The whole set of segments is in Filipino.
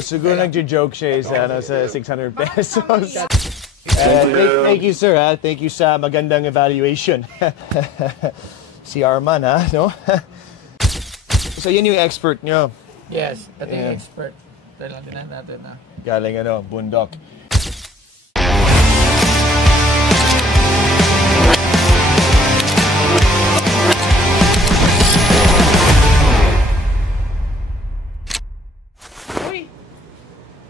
siguro nagjo-joke siya sa 600 pesos. Thank you, sir. Thank you sa magandang evaluation. Si Arman, no? So, yun yung expert nyo? Yes, ito yung expert. Tingnan natin, Galing, bundok.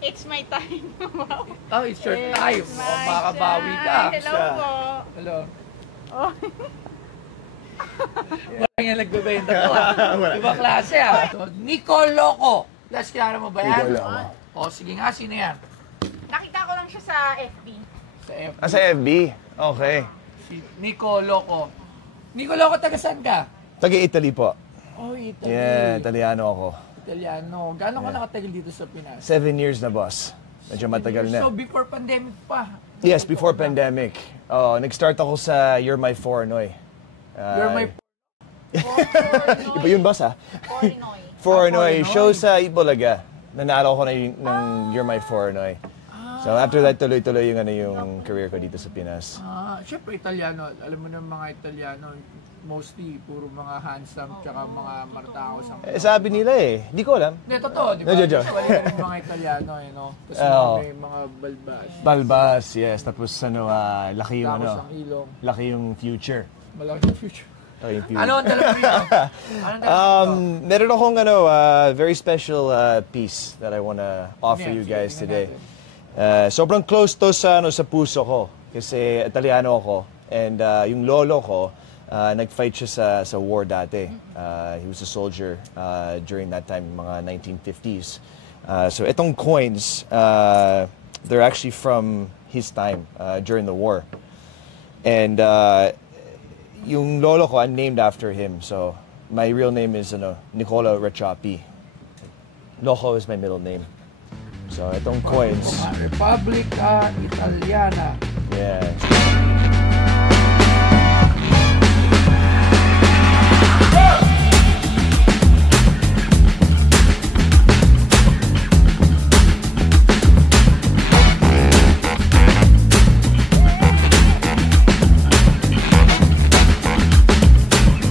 It's my time. Wow. Oh, it's your time. Makabawi ka. Hello po. Hello. Oh. Walang yung nagbebenta ko. Ibang klase So, Nico Loco. Last kilala mo ba yan? Sige nga, sino yan? Nakita ko lang siya sa FB. Sa FB. Sa FB? Okay. Si Nico Loco. Nico Loco, taga saan ka? Taga-Italy po. Oh, Italy. Yeah, Italiano ako. Italiano. Gano'n ka nakatagal dito sa Pinas? 7 years na, boss. Medyo matagal na. So, before pandemic pa? Yes, before pandemic. Nag-start ako sa You're My Foreignoy. You're My Iba yun, boss, Foreignoy. Show sa Ibulaga. Nanalo ko ng You're My Foreignoy. So, after that, tuloy-tuloy yung career ko dito sa Pinas. Siyempre, Italiano. Alam mo na mga Italiano, mostly, puro mga handsome, tsaka mga martaos. Sabi nila Hindi ko alam. Hindi, totoo. Di ba? Jojo. Wala ka rin mga Italiano, Tapos may mga balbas. Balbas, yes. Tapos, laki yung Tapos ang ilong. Laki yung future. Malaki yung future. Ano ang dala mo rito? Meron akong very special piece that I wanna offer you guys today. Sobrang close to sa puso ko kasi Italiano ako and yung lolo ko nag-fight siya sa war dati. He was a soldier during that time, mga 1950s. So itong coins, they're actually from his time during the war. And yung lolo ko, I'm named after him. So my real name is Nicola Recciapi. Loco is my middle name. So itong coins. Repubblica Italiana. Yeah.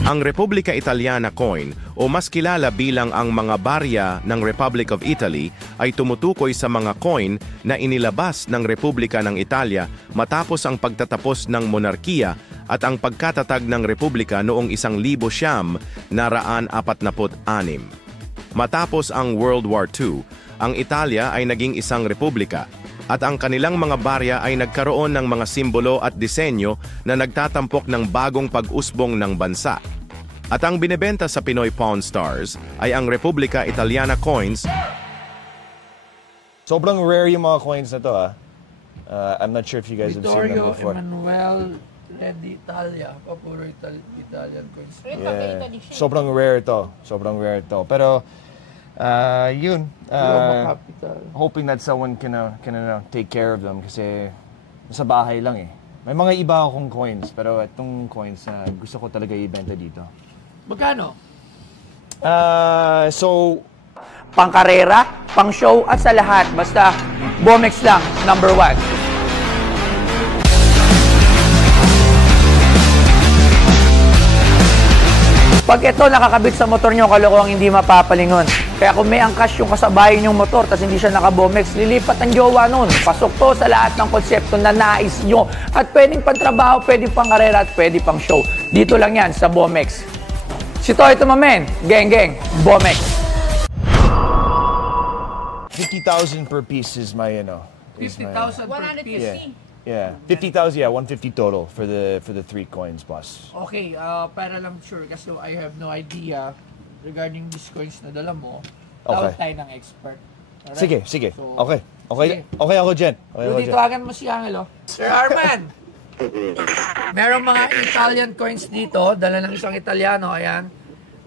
Ang Repubblica Italiana coin o mas kilala bilang ang mga barya ng Republic of Italy ay tumutukoy sa mga coin na inilabas ng Republika ng Italia matapos ang pagtatapos ng monarkiya at ang pagkatatag ng Republika noong 1946. Matapos ang World War II, ang Italia ay naging isang republika at ang kanilang mga barya ay nagkaroon ng mga simbolo at disenyo na nagtatampok ng bagong pag-usbong ng bansa. At ang binebenta sa Pinoy Pawn Stars ay ang Repubblica Italiana coins. Sobrang rare yung mga coins na to, I'm not sure if you guys have seen them before. Emmanuel Redi Italia. Puro Italian coins. Yeah. Sobrang rare to. Pero, yun. Hoping that someone can take care of them kasi sa bahay lang May mga iba akong coins, pero itong coins gusto ko talaga ibenta dito. Magkano? Pangkarera, pang show at sa lahat. Basta Bomex lang, number 1. Pag ito nakakabit sa motor nyo, kalokohang hindi mapapalingon. Kaya kung may angkas yung kasabayan yung motor tapos hindi siya naka-Bomex, lilipat ang jowa nun. Pasok to sa lahat ng konsepto na nais nyo. At pwedeng pang-trabaho, pwedeng pang-karera at pwedeng pang-show. Dito lang yan sa Bomex. Si Toy Tumamen, geng, Bomex. 50,000 per piece is my, 50,000 per piece? Yeah, 50,000, 150 total for the 3 coins, boss. Okay, para lang sure kasi I have no idea regarding these coins na dala mo. Tawag tayo ng expert. Alright? Sige. So, okay ako dyan. Dito tawagan mo si Angelo. Sir Arman! Merong mga Italian coins dito, dala ng isang Italiano, ayan.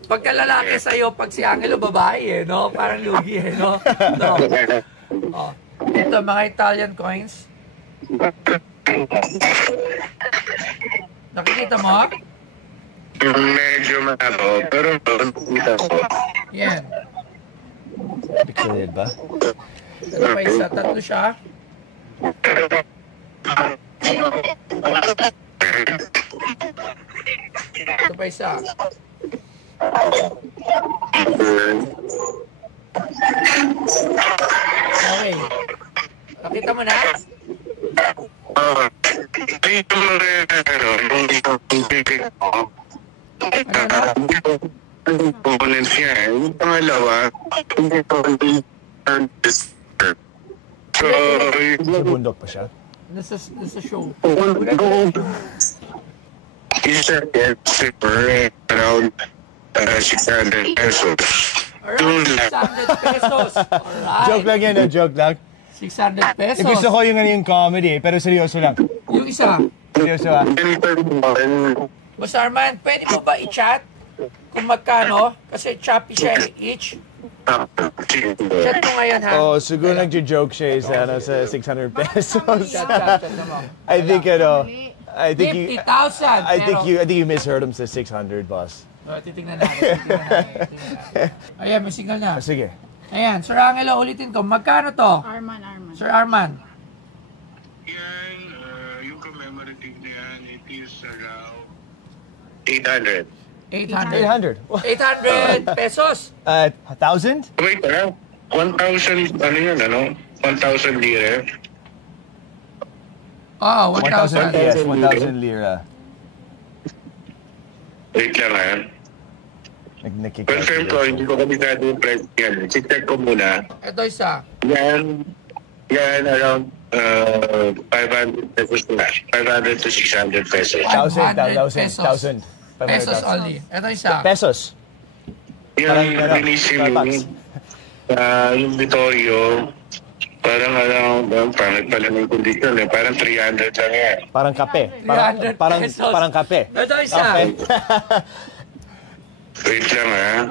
Pagka lalaki sa'yo, pag si Angelo, babae no? Parang lugi no? Ito, mga Italian coins. Nakikita mo? Medyo malabo, pero nakikita ko. Yan. Pixelated ba? Ito pa isa, tatlo siya. Ito pa isa. Okay. Nakita mo na? Components niya eh. Yung pangalawa, hindi ko so, Sa bundok pa siya? Nasa show. isa super around 600 pesos. Around 600 pesos. Alright. Joke lang yan, joke lang. 600 pesos. Gusto ko yung, yung comedy, pero seryoso lang. Yung isa. Seryoso ah. Boss Arman, pwede mo ba i-chat kung magkano? Kasi choppy siya each. Chat mo ngayon ha. Oh, siguro nagjo-joke siya sa 600 pesos. Chat mo. I think I think you 50,000. I think you misheard him sa 600, boss. Titingnan natin. Ayan, may signal na. Sige. Ayan, Sir Angelo, ulitin ko. Magkano to? Arman. Sir Arman. Yan, yung commemorative na yan, it is around 800. 800. 800. 800 pesos. 1,000? Wait, 1,000, ano yun, ano? 1,000 lira. Oh, 1,000, 1,000. yes, 1,000 lira. Wait lang ha. Confirm ko, hindi ko kabisado yung price yan. Check ko muna. Ito isa. Yan around 500 pesos na. 500 to 600 pesos. 1,000. Pesos only. Ito isa. Pesos. Parang Yung ano, Benicio, Starbucks. yung Vittorio, parang pangit pala ng kondisyon eh. Parang 300 lang yan. Parang kape. 300 pesos. Parang kape. Ito isa. Okay. Wait lang ha.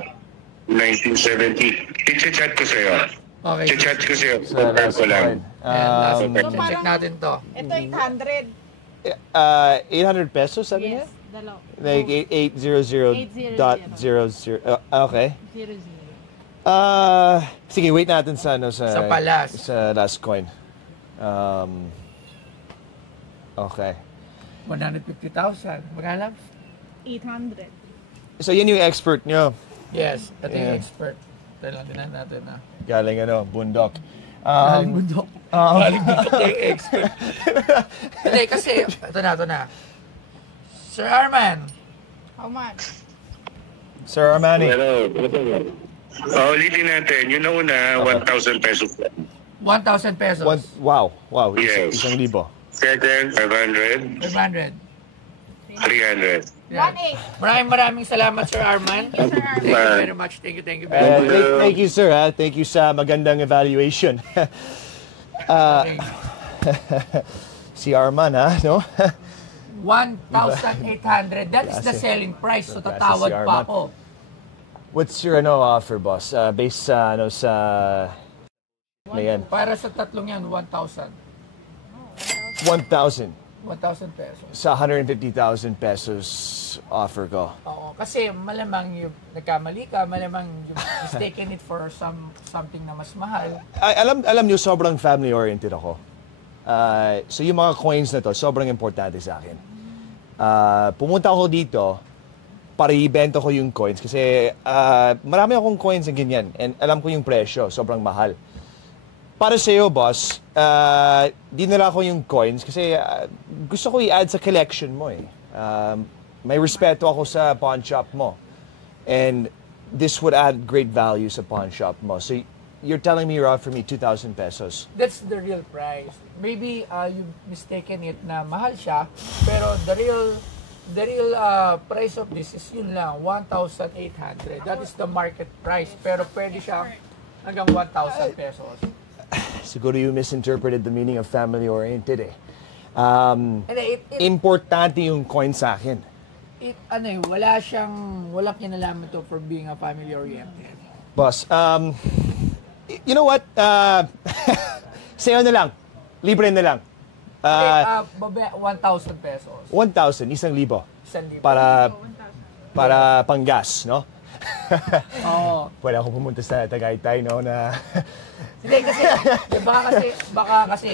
1970. I-chat ko sa'yo. Okay. I-chat ko sa'yo. Sa Confirm last ko lang. coin. Check natin to. Ito 800. 800 pesos, sabi niya? Yes, dalaw. Like 800.00. Okay. 00. Sige, wait natin sa Sa palas. Sa last coin. Okay. 150,000. Magkano? 800. So yun yung expert nyo. Yes. Ito yung Yeah. expert. Tignan natin na. Galing bundok. Galing bundok. Galing bundok yung expert. Hindi, kasi, ito na. Sir Arman, How much? Sir Armani. Ulitin natin. Yung nauna, 1,000 pesos. 1,000 pesos. Wow. Yes. 1,000. Second, 500, 500. 300. Yan. 1,800. Maraming salamat, Sir Arman. Sir Arman. Thank you very much. Thank you very much. Thank you, sir. Thank you sa magandang evaluation. Okay. Si Arman, no? 1,800. That is the selling price. So tatawad pa ako. What's your offer, boss? Based sa sa yan. Para sa tatlong yan, 1,000. 1,000 1,000 pesos. sa 150,000 pesos offer ko. Oo, kasi malamang yung nagkamali ka, malamang yung mistaken it for something na mas mahal. Alam niyo, sobrang family-oriented ako. So yung mga coins na to, sobrang importante sa akin. Pumunta ako dito para ibenta ko yung coins kasi marami akong coins na ganyan and alam ko yung presyo, sobrang mahal. Para sa iyo, boss, dinala ko yung coins kasi gusto ko i-add sa collection mo eh. May respeto ako sa pawn shop mo. And this would add great value sa pawn shop mo. So you're telling me you're offering me 2,000 pesos. That's the real price. Maybe you mistaken it na mahal siya, pero the real price of this is yun lang, 1,800. That is the market price. Pero pwede siya hanggang 1,000 pesos. Siguro you misinterpreted the meaning of family-oriented eh. And Importante yung coin sa akin. walang kinalaman to for being a family-oriented. Boss, you know what? Sa'yo na lang. Libre na lang. 1,000 pesos. 1,000, 1,000. 1,000. Para panggas, no? Oo. Pwede ako pumunta sa Tagaytay, no, na... Hindi kasi, baka kasi,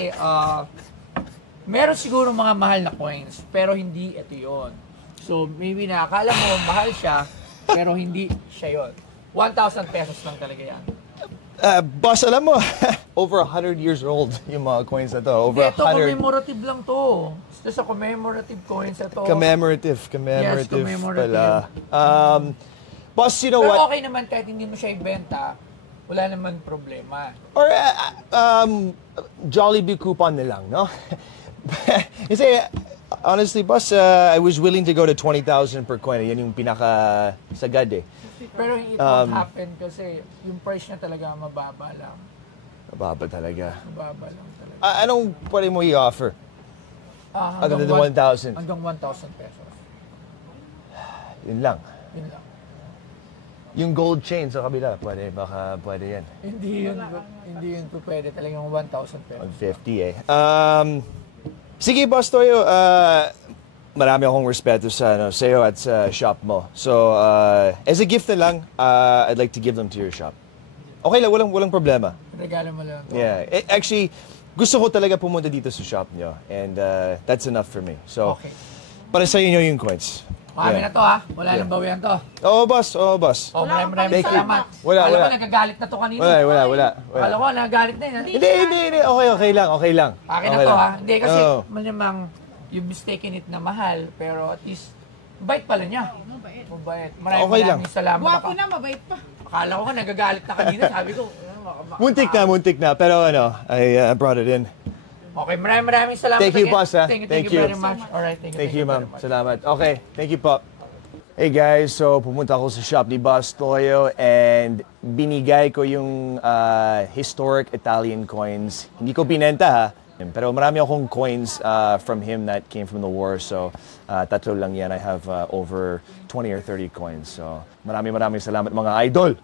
meron siguro mga mahal na coins, pero hindi ito yon. So, maybe na akala mo mahal siya, pero hindi siya yon. 1,000 pesos lang talaga yan. Boss, alam mo, over 100 years old yung mga coins na to. Over Ito, 100. commemorative lang to. Ito sa commemorative coins na to. Commemorative Yes, commemorative. pala. Boss, you know Pero what? okay naman kahit hindi mo siya ibenta, wala naman problema. Or Jollibee coupon na lang, no? Kasi, honestly, boss, I was willing to go to 20,000 per coin. Yan yung pinaka sagad eh. Pero it won't happen kasi yung price niya talaga mababa lang. Mababa talaga. Mababa lang talaga. Anong pwede mo i-offer? Hanggang 1,000. Hanggang 1,000 pesos. Yun lang. Yun lang. Yung gold chain sa kabila, baka pwede yan. Hindi yun po pwede talagang 1,000 pesos. 150 eh. Sige, Boss Toyo, marami akong respeto sa sa'yo at sa shop mo. So, as a gift na lang, I'd like to give them to your shop. Okay lang, walang problema. Regalo mo lang. Yeah. Actually, gusto ko talaga pumunta dito sa shop nyo. And that's enough for me. So, Okay. para sa inyo yung coins. Marami na to ha. Wala nang bawian to. Oo, boss. Oo, boss. Oh, maraming Thank you. salamat. Wala. Alam ko nagagalit na to kanina. Wala. Alam ko nagagalit na yun. Hindi. Okay lang. Akin na Okay to lang. ha. Hindi kasi Oo. malamang you've mistaken it na mahal, pero at least bait pala niya. Mabait. Okay lang. Maraming salamat. Guwapo na, mabait pa. Akala ko nagagalit na kanina. Sabi ko, Muntik na. Pero I brought it in. okay, maraming salamat. Thank you, again. boss, ha? Thank Thank you you. very much. Alright, Thank you, very ma'am. much. Salamat. Okay, thank you po. Hey guys, so pumunta ako sa shop ni Boss Toyo and binigay ko yung historic Italian coins. Hindi ko binenta ha, pero marami akong coins from him that came from the war. So tatlo lang yan. I have over 20 or 30 coins. So maraming salamat mga idol.